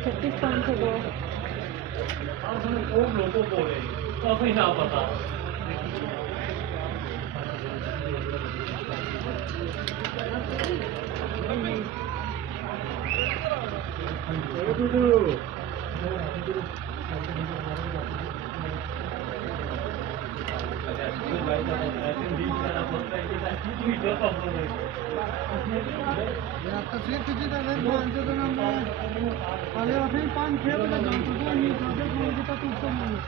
₹36,502 ਉਹ ਲੋਗੋ ਬੋਲੇ ਕਾਫੀ ਨਾ ਪਤਾ तस्वीर खींची था फिर जो तो मैं पहले अपने 5-6 बजे जाऊँ तो वो नहीं था फिर मुझे तो ऊपर नहीं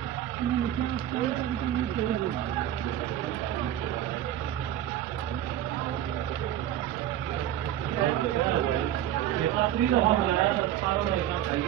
नीचे उसका तो नहीं खेल आखिरी दफा बनाया सारों ने इतना खाई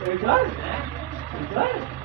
Very good.